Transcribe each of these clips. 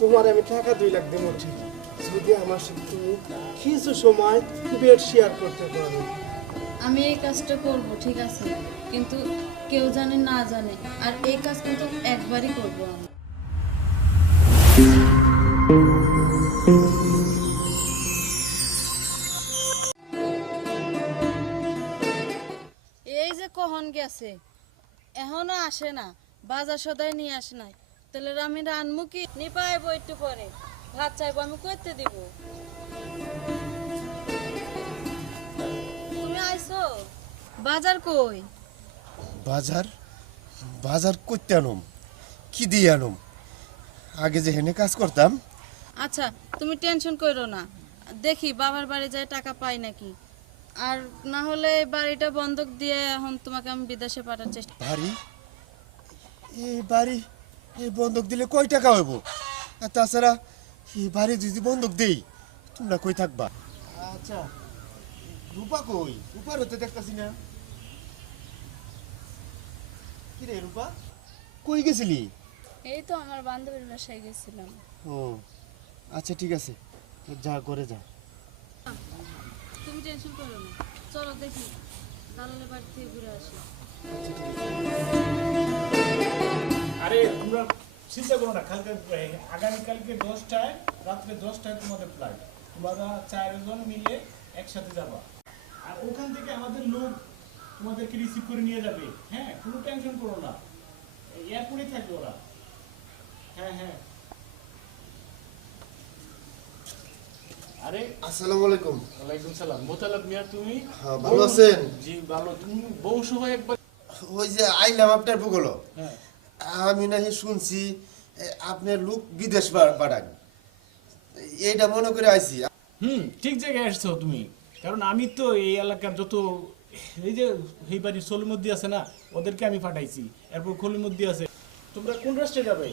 তোমার আমি টাকা 2 লাখ দেবো ঠিক, যদি আমার সাথে তুমি কিছু সময় বেড শেয়ার করতে পারো। আমি এই কাজটা করব, ঠিক আছে, কিন্তু কেউ জানে না জানে, আর এই কাজ কিন্তু একবারই করব আমি। এই যে কখন গেছে, এখনো আসে না, বাজার সদাই নিয়ে আসে নাই, তাহলে আমি রানমু কি নিপাইব একটু পরে, ভাত চাইবো আমি করতে দিব। তুমি আইছো? বাজার কই? বাজার বাজার করতে আনুম, কি দিয়ে আনুম? আগে যে হেনে কাজ করতাম। আচ্ছা, তুমি টেনশন করো না, দেখি বাবার বাড়ি যায় টাকা পাই নাকি, আর না হলে এই বাড়িটা বন্ধক দিয়ে এখন তোমাকে আমি বিদেশে পাঠার চেষ্টা। বাড়ি, এই বাড়ি এই বন্ধক দিলে কয় টাকা হইব? আর তাছাড়া এই বাড়ি যদি বন্ধক দেই, তোমরা কই থাকবা? আচ্ছা, রূপা কই? রূপার হতে দেখতাছি না। কি রে রূপা, কই গেছিলি? এই তো আমার বান্ধবীর বাসায় গেছিলাম। ও আচ্ছা, ঠিক আছে, যা করে যা। তুমি টেনশন করো না, চলো দেখি দালালের বাড়ি থেকে ঘুরে আসি। আরে তোমরা চিন্তা করো না, কালকে আগামীকালকে 10টায়, রাত্রে 10টায় তোমাদের ফ্লাইট। তোমরা 4 জন মিলে একসাথে যাবা, আর ওখান থেকে আমাদের লোক তোমাদেরকে রিসিভ করে নিয়ে যাবে। হ্যাঁ, কোনো টেনশন করো না, এয়ারপোর্টে থাকবে ওরা। হ্যাঁ হ্যাঁ। আরে আসসালামু আলাইকুম। ওয়ালাইকুম সালাম। মোতালেব মিয়া, তুমি হ্যাঁ, ভালো আছেন? জি ভালো। তুমি বংশু হয়ে একবার। ওই যে আইলাম আপনার ভূগোল, হ্যাঁ, আমি নাকি শুনছি আপনার লোক বিদেশ পাঠান, এইটা মনে করে আইছি। ঠিক জায়গায় আসছো তুমি, কারণ আমি তো এই এলাকার যত এই যে এই বাড়ির সলিমুদ্দি আছে না, ওদেরকে আমি পাঠাইছি। এরপর খলিমুদ্দি আছে। তোমরা কোন রাষ্ট্রে যাবে?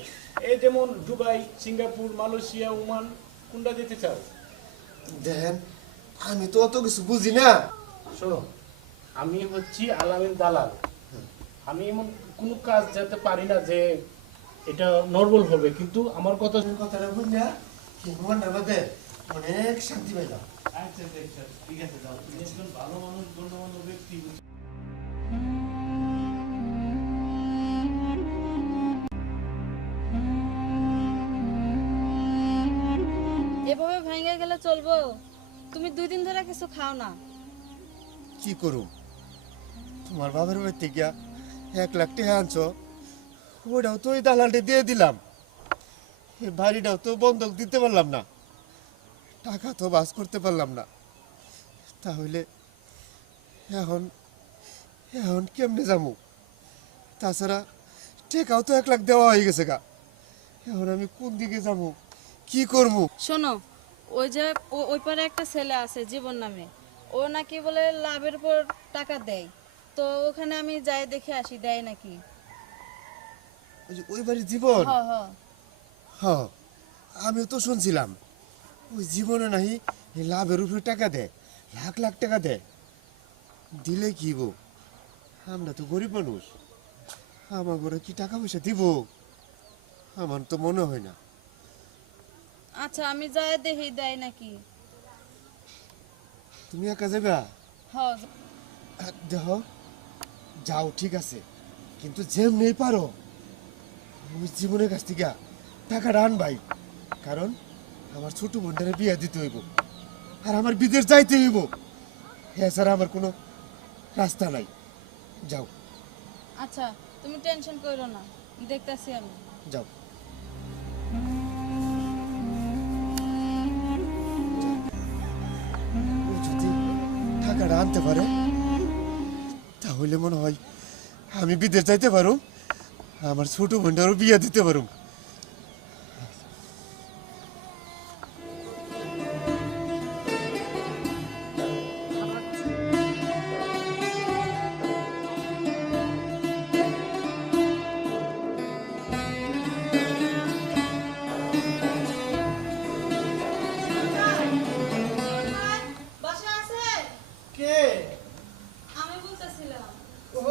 এই যেমন দুবাই, সিঙ্গাপুর, মালয়েশিয়া, ওমান, কোনটা যেতে চাও? দেখেন, আমি তো অত কিছু বুঝি না। শোনো, আমি হচ্ছি আলামিন দালাল। আমি এমন কোনো কাজ যেতে পারি না যে এটা নর্মাল হবে, কিন্তু আমার কথা। কথাটা বুঝলা, মনটার মধ্যে অনেক শান্তি পাইলাম। আচ্ছা আচ্ছা, ঠিক আছে, যাও। তুমি একজন ভালো মানুষ, গণ্যমান্য ব্যক্তি। এভাবে ভেঙে গেলে চলবো? তুমি 2 দিন ধরে কিছু খাও না। কি করুম? তোমার বাবার বাড়ি থেকে 1 লাখ টাকা আনছো, ওটাও তো ওই দালালটা দিয়ে দিলাম। এই বাড়িটাও তো বন্ধক দিতে পারলাম না, টাকা তো বাস করতে পারলাম না। তাহলে এখন এখন কেমনে যাবো? তাছাড়া টাকাও তো 1 লাখ দেওয়া হয়ে গেছে গা। এখন আমি কোন দিকে যাবো, কি করবো? শোনো, ওই যে ওই পারে একটা ছেলে আছে জীবন নামে, ও নাকি বলে লাভের উপর টাকা দেয়, তো ওখানে আমি যাই দেখে আসি দেয় নাকি। ওই যে ওই বাড়ির জীবন, হ হ। হ্যাঁ, আমিও তো শুনছিলাম ওই জীবনে নাহি এই লাভের উপরে টাকা দেয়, লাখ লাখ টাকা দেয়। দিলে কি বো, আমরা তো গরিব মানুষ, আমার ঘরে কি টাকা পয়সা দিব? আমার তো মনে হয় না। আচ্ছা, আমি যাই দেখি দেয় নাকি। তুমি একা যাবা? হ। দেখো, যাও ঠিক আছে, কিন্তু যেমনি পারো ওই জীবনের কাছ থেকে টাকাটা আনবাই। কারণ আমার ছোট বোনটারে বিয়ে দিতে হইব, আর আমার বিদেশ যাইতে হইব। এছাড়া আমার কোনো রাস্তা নাই। যাও আচ্ছা, তুমি টেনশন করো না, দেখতাছি আমি। যাও। ও যদি টাকাটা আনতে পারে, তাহলে মনে হয় আমি বিদেশ যাইতে পারো, আমার ছোট বোনটারও বিয়ে দিতে পারো। বাসা আছে? কে? আমি বলতেছিলাম। ও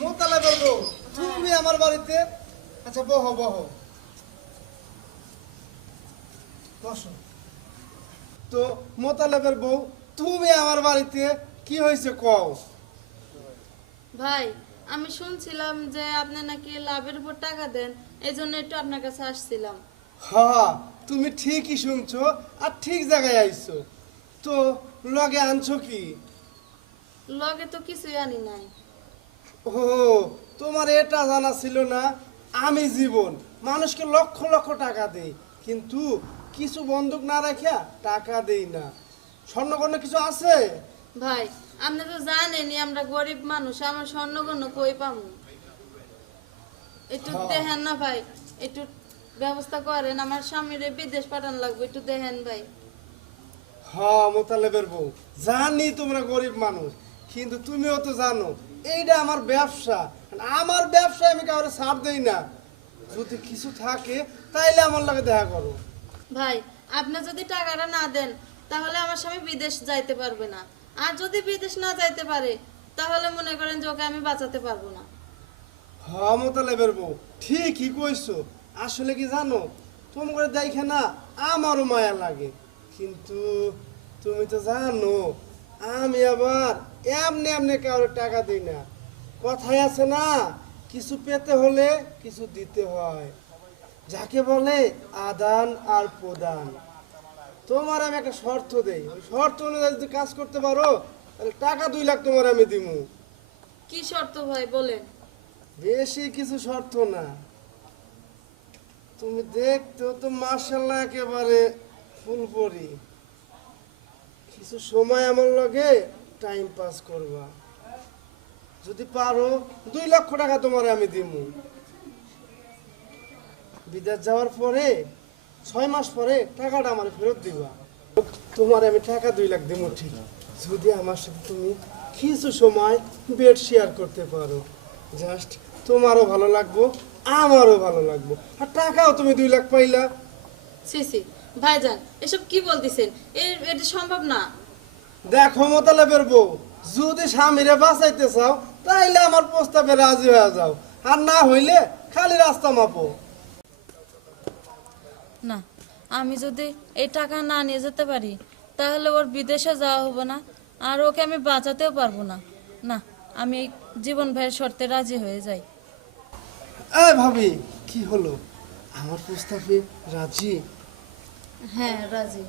মোতালা করবো তুমি আমার বাড়িতে? আচ্ছা, বহ বহ। বসো। তো মোতালেবের বউ, তুমি আমার বাড়িতে কি হয়েছে কও? ভাই, আমি শুনছিলাম যে আপনি নাকি লাভের উপর টাকা দেন, এই জন্য একটু আপনার কাছে আসছিলাম। হ্যাঁ, তুমি ঠিকই শুনছো আর ঠিক জায়গায় আইছো। তো লগে আনছো কি? লগে তো কিছুই আনি নাই। ও, তোমার এটা জানা ছিল না? আমি জীবন মানুষকে লক্ষ লক্ষ টাকা দেই, কিন্তু কিছু বন্দুক না রাখিয়া টাকা দেই না। স্বর্ণকর্ণ কিছু আছে? ভাই, আপনি তো জানেনই আমরা গরিব মানুষ, আমার স্বর্ণগণ্য কই পামু? একটু দেখেন না ভাই, একটু ব্যবস্থা করেন, আমার স্বামীর বিদেশ পাঠান লাগবে, একটু দেখেন ভাই। হ্যাঁ মোতালেবের বউ, জানি তোমরা গরিব মানুষ, কিন্তু তুমিও তো জানো এইটা আমার ব্যবসা। আমার ব্যবসায় আমি কাউরে ছাড় দেই না। যদি কিছু থাকে তাইলে আমার লাগে দেখা করো। ভাই, আপনি যদি টাকাটা না দেন তাহলে আমার স্বামী বিদেশ যাইতে পারবে না, আর যদি বিদেশ না যাইতে পারে তাহলে মনে করেন যে ওকে আমি বাঁচাতে পারবো না। হ্যাঁ মোতালেবের বউ, ঠিকই কইছো। আসলে কি জানো, তোমার দেখে না আমারও মায়া লাগে, কিন্তু তুমি তো জানো আমি আবার এমনি এমনি কাউরে টাকা দিই না। কথায় আছে না, কিছু পেতে হলে কিছু দিতে হয়, যাকে বলে আদান আর প্রদান। তোমার আমি একটা শর্ত দেই, ওই শর্ত অনুযায়ী যদি কাজ করতে পারো তাহলে টাকা 2 লাখ তোমার আমি দিমু। কি শর্ত ভাই বলেন? বেশি কিছু শর্ত না, তুমি দেখতেও তো মাশাআল্লাহ একেবারে ফুলপরি। কিছু সময় আমার লগে টাইম পাস করবা, যদি পারো 2 লক্ষ টাকা তোমার আমি দিমু। বিদেশ যাওয়ার পরে 6 মাস পরে টাকাটা আমার ফেরত দিবা। তোমার আমি টাকা 2 লাখ দিমু, ঠিক, যদি আমার সাথে তুমি কিছু সময় বেড শেয়ার করতে পারো। জাস্ট তোমারও ভালো লাগবো, আমারও ভালো লাগবো, আর টাকাও তুমি 2 লাখ পাইলা। সিসি ভাইজান, এসব কি বলতেছেন? এটা সম্ভব না। দেখো মোতালেবের বউ, যদি স্বামীরে বাঁচাইতে চাও তাইলে আমার প্রস্তাবে রাজি হয়ে যাও, আর না হইলে খালি রাস্তা মাপো। না, আমি যদি এই টাকা না নিয়ে যেতে পারি তাহলে ওর বিদেশে যাওয়া হবে না, আর ওকে আমি বাঁচাতেও পারবো না। না, আমি এই জীবন ভাইয়ের শর্তে রাজি হয়ে যাই। এই ভাবি, কি হলো, আমার প্রস্তাবে রাজি? হ্যাঁ রাজি।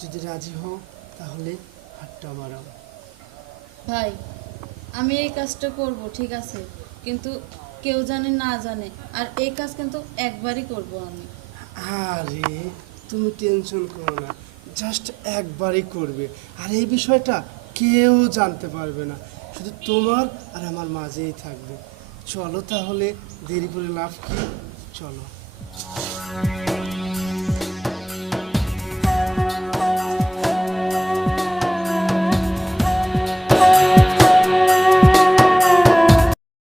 যদি রাজি হও তাহলে হাতটা মারাও। ভাই, আমি এই কাজটা করব ঠিক আছে, কিন্তু কেউ জানে না জানে, আর এই কাজ কিন্তু একবারই করব আমি। আরে তুমি টেনশন করো না, জাস্ট একবারই করবে, আর এই বিষয়টা কেউ জানতে পারবে না, শুধু তোমার আর আমার মাঝেই থাকবে। চলো তাহলে, দেরি করে লাভ কি, চলো।